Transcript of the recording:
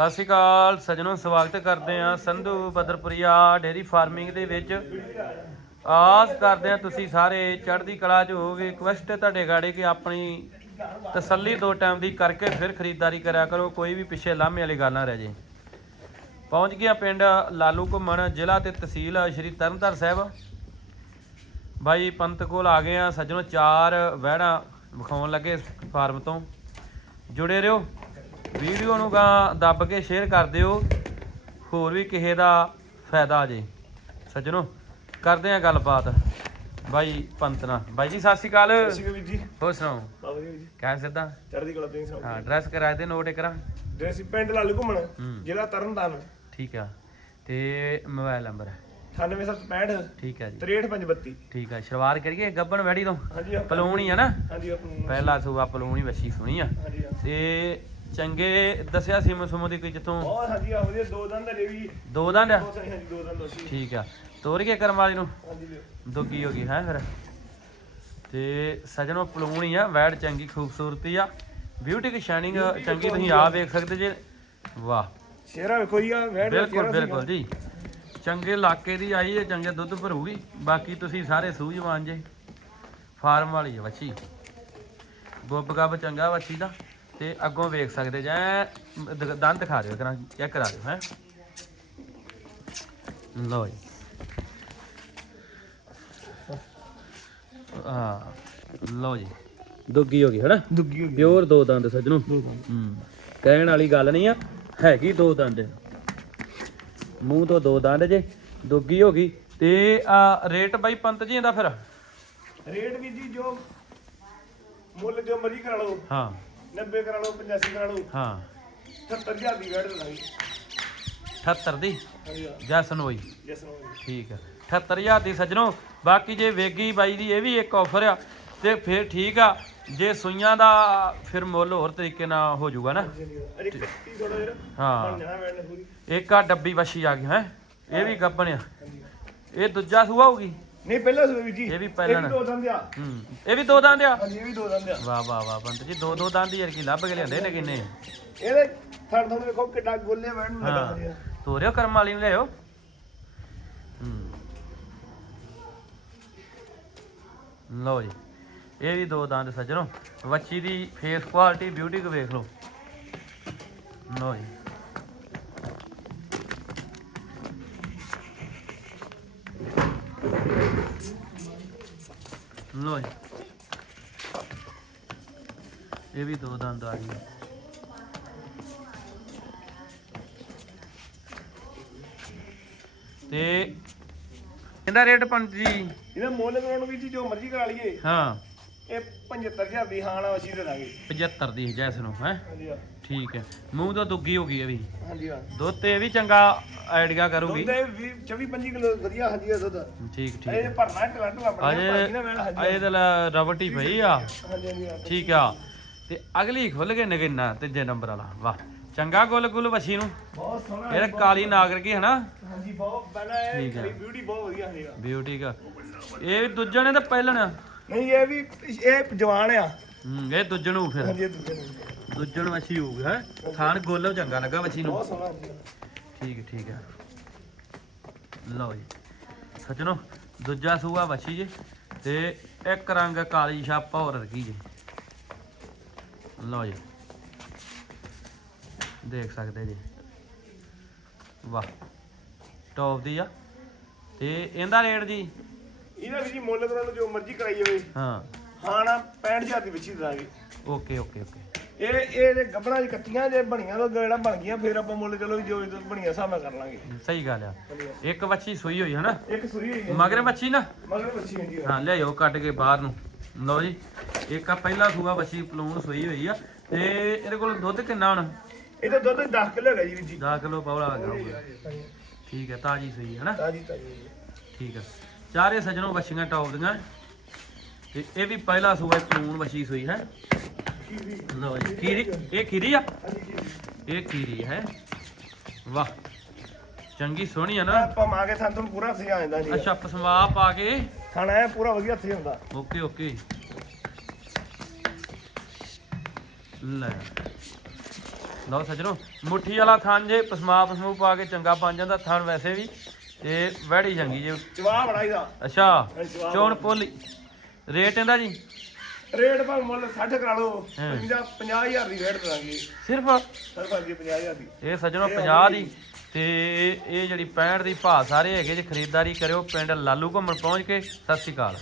ਸਤਿ ਸ਼੍ਰੀ ਅਕਾਲ, ਸਜਣੋ, ਸਵਾਗਤ ਕਰਦੇ ਆ ਸੰਧੂ ਬਦਰਪੁਰੀਆ ਡੇਰੀ ਫਾਰਮਿੰਗ ਦੇ ਵਿੱਚ। ਆਸ ਕਰਦੇ ਆ ਤੁਸੀਂ ਸਾਰੇ ਚੜ੍ਹਦੀ ਕਲਾ 'ਚ ਹੋਵੋਗੇ। ਰਿਕਵੈਸਟ ਹੈ ਤੁਹਾਡੇ ਗਾੜੇ ਕਿ ਆਪਣੀ ਤਸੱਲੀ ਦੋ ਟਾਈਮ ਦੀ ਕਰਕੇ ਫਿਰ ਖਰੀਦਦਾਰੀ ਕਰਿਆ ਕਰੋ, ਕੋਈ ਵੀ ਪਿੱਛੇ ਲਾਹਮੇ ਵਾਲੀ ਗੱਲ ਨਾ ਰਹਿ ਜੇ। ਪਹੁੰਚ ਗਿਆ ਪਿੰਡ ਲਾਲੂ ਘੁੰਮਣ, ਜ਼ਿਲ੍ਹਾ ਤੇ ਤਹਿਸੀਲ ਸ਼੍ਰੀ ਤਰਨਤਾਰਨ ਸਾਹਿਬ। ਬਾਈ ਪੰਤ ਕੋਲ ਆ ਗਏ ਆ ਸੱਜਣੋ ਚਾਰ ਵਹਿਣਾ ਵਿਖਾਉਣ ਲੱਗੇ ਫਾਰਮ ਤੋਂ। ਜੁੜੇ ਰਹੋ। ਵੀਡੀਓ ਨੂੰ ਗਾ ਦੱਬ ਕੇ ਸ਼ੇਅਰ ਕਰ ਦਿਓ ਹੋਰ ਵੀ ਕਿਸੇ ਦਾ ਫਾਇਦਾ ਆ ਜੇ। ਸੱਜਣੋ ਕਰਦੇ ਆ ਗੱਲਬਾਤ। ਬਾਈ ਪੰਤ ਨਾਲ। ਬਾਈ ਜੀ ਸਤਿ ਸ਼੍ਰੀ ਅਕਾਲ। ਅਕਾਲ ਵੀਰ ਜੀ। ਹੋਰ ਸੁਣਾਓ? ਬਾ ਵਧੀਆ ਜੀ। ਕਹਿ ਸਿੱਧਾ ਚੜ੍ਹਦੀ ਕਲਾ ਤੁਸੀਂ ਸੁਣਾਓ ਹਾਂ ਐਡਰੈਸ ਕਰਾਏ ਤੇ ਨੋਟ ਕਰਾਂ ਡਰੈਸ ਪਿੰਡ ਲਾਲੂ ਘੁੰਮਣ। ਹੂੰ। ਜ਼ਿਲ੍ਹਾ ਤਰਨਤਾਰਨ। ਠੀਕ ਆ। ਤੇ ਮੋਬਾਈਲ ਨੰਬਰ? 98765 ਠੀਕ ਆ ਜੀ। 63532 ਠੀਕ ਆ। ਸ਼ੁਰੂਆਤ ਕਰੀਏ ਗੱਬਣ ਵੈੜੀ ਤੋਂ? ਹਾਂਜੀ ਪਲੂਣੀ ਆ ਨਾ? ਹਾਂਜੀ ਆਪਣਾ ਪਹਿਲਾ ਸੂਆ ਪਲੂਣੀ ਵੱਛੀ ਸੁਣੀ ਆ। ਹਾਂਜੀ। ਤੇ ਚੰਗੇ ਦੱਸਿਆ ਸੀ ਮਸੂਮ ਦੀ ਕੋਈ ਜਿੱਥੋਂ? ਬਹੁਤ ਹਾਂਜੀ ਆ ਵਧੀਆ ਦੋ ਦੰਦ ਦੇ ਵੀ। ਦੋ ਦੰਦ ਆ? ਬਹੁਤ ਸਾਰੀ ਹਾਂਜੀ ਦੋ ਦੰਦ ਦੋਸ਼ੀ ਠੀਕ ਆ। ਤੋਰ ਕੇ ਕਰਮ ਵਾਲੀ ਨੂੰ? ਹਾਂਜੀ ਜੀ। ਦੁੱਗੀ ਹੋ ਗਈ ਹੈ ਫਿਰ? ਤੇ ਸਜਣੋ ਪਲੂਣੀ ਆ ਵੈੜ ਚੰਗੀ ਖੂਬਸੂਰਤੀ ਆ। ਬਿਊਟੀ ਕੀ ਸ਼ਾਈਨਿੰਗ ਚੰਗੀ ਤੁਸੀਂ ਆ ਵੇਖ ਸਕਦੇ ਜੇ। ਵਾਹ। ਸ਼ੇਰਾ ਵੇਖੋ ਜੀ ਆ ਬਿਲਕੁਲ ਚਿਹਰਾ ਬਿਲਕੁਲ ਜੀ। ਚੰਗੇ ਇਲਾਕੇ ਦੀ ਆਈ ਹੈ ਚੰਗੇ ਦੁੱਧ ਭਰੂਗੀ। ਬਾਕੀ ਤੁਸੀਂ ਸਾਰੇ ਸੂਝਵਾਨ ਜੇ। ਫਾਰਮ ਵਾਲੀ ਹੈ ਵੱਛੀ। ਗੁੱਬ ਗੱਬ ਚੰਗਾ ਵੱਛੀ ਦਾ। ਤੇ ਅੱਗੋਂ ਵੇਖ ਸਕਦੇ ਜੇ ਦੰਦ ਦਿਖਾ ਦਿਓ ਕਰਾਂ ਚੈੱਕ ਕਰਾ ਦਿਓ ਹੈ। ਲਓ ਜੀ। ਹਾਂ ਲਓ ਜੀ। ਦੁੱਗੀ ਹੋ ਗਈ ਹੈਨਾ? ਦੁੱਗੀ ਹੋ ਗਈ। ਪਿਓਰ ਦੋ ਦੰਦ ਸੱਜਣੋ। ਹੂੰ। ਕਹਿਣ ਵਾਲੀ ਗੱਲ ਨਹੀਂ ਆ ਹੈਗੀ ਦੋ ਦੰਦ। ਮੂੰਹ ਤੋਂ ਦੋ ਦੰਦ ਜੇ ਦੁੱਗੀ ਹੋ ਗਈ। ਤੇ ਆ ਰੇਟ ਬਾਈ ਪੰਤ ਜੀ ਇਹਦਾ ਫਿਰ? ਰੇਟ ਵੀ ਜੀ ਜੋ ਮੁੱਲ ਜੋ ਮਰਜ਼ੀ ਕਰਾ ਲਓ। ਹਾਂ। 90 ਕਰਾ ਲਓ 85 ਕਰਾ ਲਓ। ਹਾਂ। 70000 ਦੀ ਵੈੜ ਲਾਂਗੇ 78 ਦੀ? ਜੈਸਨ ਹੋਈ ਜੈਸਨ ਹੋ ਗਈ। ਠੀਕ ਹੈ 78000 ਦੀ ਸੱਜਣੋ ਬਾਕੀ ਜੇ ਵੇਗੀ ਬਾਈ ਦੀ ਇਹ ਵੀ ਇੱਕ ਆਫਰ ਆ। ਤੇ ਫਿਰ ਠੀਕ ਆ ਜੇ ਸੂਈਆਂ ਦਾ ਫਿਰ ਮੁੱਲ ਹੋਰ ਤਰੀਕੇ ਨਾਲ ਹੋ ਜਾਊਗਾ ਨਾ। ਹਾਂ। ਇੱਕ ਆ ਡੱਬੀ ਵਛੀ ਆ ਗਈ ਹੈ। ਇਹ ਵੀ ਗੱਬਣ ਆ। ਇਹ ਦੂਜਾ ਸੂਆ ਹੋਊਗੀ? ਨਹੀਂ ਪਹਿਲਾਂ ਵੀਰ ਜੀ। ਇਹ ਵੀ ਪਹਿਲਾਂ ਇਹ ਵੀ ਦੋ ਦੰਦ ਆ ਹੂੰ ਇਹ ਵੀ ਦੋ ਦੰਦ ਆ ਹਾਂਜੀ ਇਹ ਵੀ ਦੋ ਦੰਦ ਆ ਵਾਹ ਵਾਹ ਵਾਹ ਬੰਦ ਜੀ ਦੋ ਦੋ ਦੰਦ ਯਾਰ ਕੀ ਲੱਭ ਕੇ ਲਿਆਂਦੇ ਨੇ ਕਿੰਨੇ? ਇਹਦੇ ਥੜ ਥੜ ਵੇਖੋ ਕਿੱਡਾ ਗੋਲੇ ਬੈਣ ਨੂੰ ਲੱਗਾ ਹਾਂ। ਵਧੀਆ ਤੋਰਿਓ ਕਰਮ ਵਾਲੀ ਨੂੰ ਲਿਆਓ ਹੂੰ। ਲਓ ਜੀ ਇਹ ਵੀ ਦੋ ਦੰਦ ਸੱਜਣੋ। ਵੱਛੀ ਦੀ ਫੇਸ ਕੁਆਲਿਟੀ ਬਿਊਟੀ ਕੋ ਵੇਖ ਲਓ। ਲਓ ਜੀ। ਜੀ। ਇਹ ਵੀ ਦੋ ਦੰਦ ਆ ਗਈ ਤੇ ਇਹਦਾ ਰੇਟ ਪੰਜ ਜੀ। ਇਹਦਾ ਮੁੱਲ ਕਰਾਉਣ ਵੀ ਜੀ ਜੋ ਮਰਜ਼ੀ ਕਰਾ ਲਈਏ। ਹਾਂ। ਇਹ 75000 ਦੀ ਹਾਣਾ ਅਸੀਂ ਦੇ ਦਾਂਗੇ। 75 ਦੀ ਜੈਸ ਨੂੰ ਹੈ? ਹਾਂਜੀ ਹਾਂ। ਠੀਕ ਹੈ। ਮੂੰਹ ਤੋਂ ਦੁੱਗੀ ਹੋ ਗਈ ਇਹ ਵੀ। ਹਾਂਜੀ ਹਾਂ। ਦੁੱਧ ਤੇ ਇਹ ਵੀ ਚੰਗਾ ਆਈਡੀਆ ਕਰੂਗੀ। ਦੁੱਧ ਇਹ 24 25 ਕਿਲੋ ਵਧੀਆ ਹਾਂਜੀ ਆ ਦੁੱਧ। ਠੀਕ ਇਹ ਠੀਕ ਭਰਨਾ ਟਲਾ ਟਲਾ ਬਣਾ ਅਜੇ ਨਾ ਮੈਂ ਹਾਂਜੀ ਅਜੇ ਤਾਂ ਰਬਟੀ ਪਈ ਆ। ਹਾਂਜੀ ਹਾਂਜੀ ਹਾਂ। ਠੀਕ ਆ। ਤੇ ਅਗਲੀ ਖੁੱਲ ਕੇ ਨਗਿਨਾ ਤੀਜੇ ਨੰਬਰ ਵਾਲਾ। ਵਾਹ ਚੰਗਾ ਗੁੱਲ ਗੁੱਲ ਵਛੀ ਨੂੰ। ਬਹੁਤ ਸੋਹਣਾ ਇਹ ਕਾਲੀ ਨਾਗਰ ਕੀ ਹਨਾ? ਹਾਂਜੀ ਬਹੁਤ ਬਣਾ ਠੀਕ ਇਹ ਹੈ। ਬਿਊਟੀ ਬਹੁਤ ਵਧੀਆ ਹੈਗਾ ਬਿਊਟੀ ਕਾ ਇਹ ਦੂਜੇ ਨੇ ਤਾਂ ਪਹਿਲਣ। ਨਹੀਂ ਇਹ ਵੀ ਇਹ ਜਵਾਨ ਆ। ਹੂੰ ਇਹ ਦੂਜੇ ਨੂੰ ਫਿਰ। ਹਾਂਜੀ ਇਹ ਦੂਜੇ ਨੂੰ। ਦੂਜੇ ਨੂੰ ਵਛੀ ਹੋਊਗਾ ਹੈ? ਖਾਣ ਗੁੱਲ ਚੰਗਾ ਲੱਗਾ ਵਛੀ ਨੂੰ। ਬਹੁਤ ਸੋਹਣਾ ਹਾਂਜੀ ਠੀਕ ਹੈ ਠੀਕ ਹੈ। ਲਓ ਜੀ। ਸੱਜਣੋ ਦੂਜਾ ਸੂਆ ਵੱਛੀ ਜੀ ਤੇ ਇੱਕ ਰੰਗ ਕਾਲੀ ਛਾਪਾ ਹੋਰ ਰਖੀ ਜੀ। ਲਓ ਜੀ। ਦੇਖ ਸਕਦੇ ਜੀ। ਵਾਹ। ਟੌਪ ਦੀ ਆ। ਤੇ ਇਹਦਾ ਰੇਟ ਜੀ? ਇਹਦਾ ਵੀ ਜੀ ਮੁੱਲ ਕਰਾਉਣ ਨੂੰ ਜੋ ਮਰਜ਼ੀ ਕਰਾਈ ਜਾਵੇ। ਹਾਂ। ਹਾਣਾ 65000 ਦੀ ਵਿੱਚ ਹੀ ਦਾਂਗੇ ਓਕੇ ਓਕੇ ਓਕੇ। ਇਹ ਇਹ ਜੇ ਗੱਬਰਾਂ ਕੱਟੀਆਂ ਜੇ ਬਣੀਆਂ ਤਾਂ ਜਿਹੜਾ ਬਣ ਗਈਆਂ ਫਿਰ ਆਪਾਂ ਮੁੱਲ ਚਲੋ ਵੀ ਜੋ ਬਣੀਆਂ ਹਿਸਾਬ ਨਾਲ ਕਰ ਲਾਂਗੇ। ਸਹੀ ਗੱਲ ਆ। ਇੱਕ ਵੱਛੀ ਸੂਈ ਹੋਈ ਹੈ ਨਾ ਇੱਕ ਸੂਰੀ ਹੋਈ ਹੈ। ਮਗਰ ਵੱਛੀ ਨਾ? ਮਗਰ ਬੱਚੀ ਹੁੰਦੀ ਹੈ ਹਾਂ ਲਿਆਇਓ ਕੱਟ ਕੇ ਬਾਹਰ ਨੂੰ। ਲਓ ਜੀ ਇੱਕ ਆ ਪਹਿਲਾ ਸੂਆ ਵੱਛੀ ਪਲੂਣ ਸੂਈ ਹੋਈ ਆ। ਤੇ ਇਹਦੇ ਕੋਲ ਦੁੱਧ ਕਿੰਨਾ ਹੁਣ? ਇਹ ਤਾਂ ਦੁੱਧ 10 ਕਿਲੋ ਹੈਗਾ ਜੀ ਵੀਰ ਜੀ। 10 ਕਿਲੋ ਪੌੜਾ ਆ ਗਿਆ ਠੀਕ ਹੈ ਤਾਜੀ ਸੂਈ ਹੈ ਨਾ ਤਾਜੀ ਤਾਜੀ। ਠੀਕ ਹੈ। ਚਾਰੇ ਸਜਣੋਂ ਵੱਛੀਆਂ ਟੌਪ ਦੀਆਂ ਤੇ ਇਹ ਵੀ ਪਹਿਲਾ ਸੂਆ ਪਲੂਣ ਵੱਛੀ ਸੂਈ ਹੈ। ਲਓ ਜੀ ਖੀਰੀ ਇਹ ਖੀਰੀ ਆ? ਇਹ ਖੀਰੀ ਹੈ। ਵਾਹ ਚੰਗੀ ਸੋਹਣੀ ਆ ਨਾ। ਆਪਾਂ ਮਾਗੇ ਸਾਨੂੰ ਤੁਹਾਨੂੰ ਪੂਰਾ ਸਹੀ ਆ ਜਾਂਦਾ ਜੀ। ਅੱਛਾ ਪਸਮਾ ਪਾ ਕੇ। ਖਾਣਾ ਹੈ ਪੂਰਾ ਵਧੀਆ ਸਹੀ ਹੁੰਦਾ। Okay okay. ਲੈ। ਲਓ ਸੱਜਣੋ ਮੁੱਠੀ ਵਾਲਾ ਥਣ ਜੇ ਪਸਮਾ ਪਸਮੂ ਪਾ ਕੇ ਚੰਗਾ ਬਣ ਜਾਂਦਾ ਥਣ ਵੈਸੇ ਵੀ। ਤੇ ਵਹਿੜੀ ਚੰਗੀ ਜੇ। ਚਵਾ ਬੜਾ ਇਹਦਾ। ਅੱਛਾ ਚਵਾ ਚੋਣ ਪੋਲੀ। ਰੇਟ ਇਹਦਾ ਜੀ? ਰੇਟ ਭਾਵੇਂ ਮੁੱਲ 60 ਕਰਾ ਲਓ ਹਾਂ। 50 50000 ਦੀ ਰੇਟ ਦੇਵਾਂਗੇ ਸਿਰਫ? ਸਰ ਭਾਜੀ 50000 ਦੀ। ਇਹ ਸੱਜਣੋ 50 ਦੀ। ਤੇ ਇਹ ਜਿਹੜੀ 65 ਦੀ ਭਾਅ ਸਾਰੇ ਹੈਗੇ ਜੇ ਖਰੀਦਦਾਰੀ ਕਰਿਓ ਪਿੰਡ ਲਾਲੂ ਘੁੰਮਣ ਪਹੁੰਚ ਕੇ ਸਤਿ ਸ਼੍ਰੀ ਅਕਾਲ।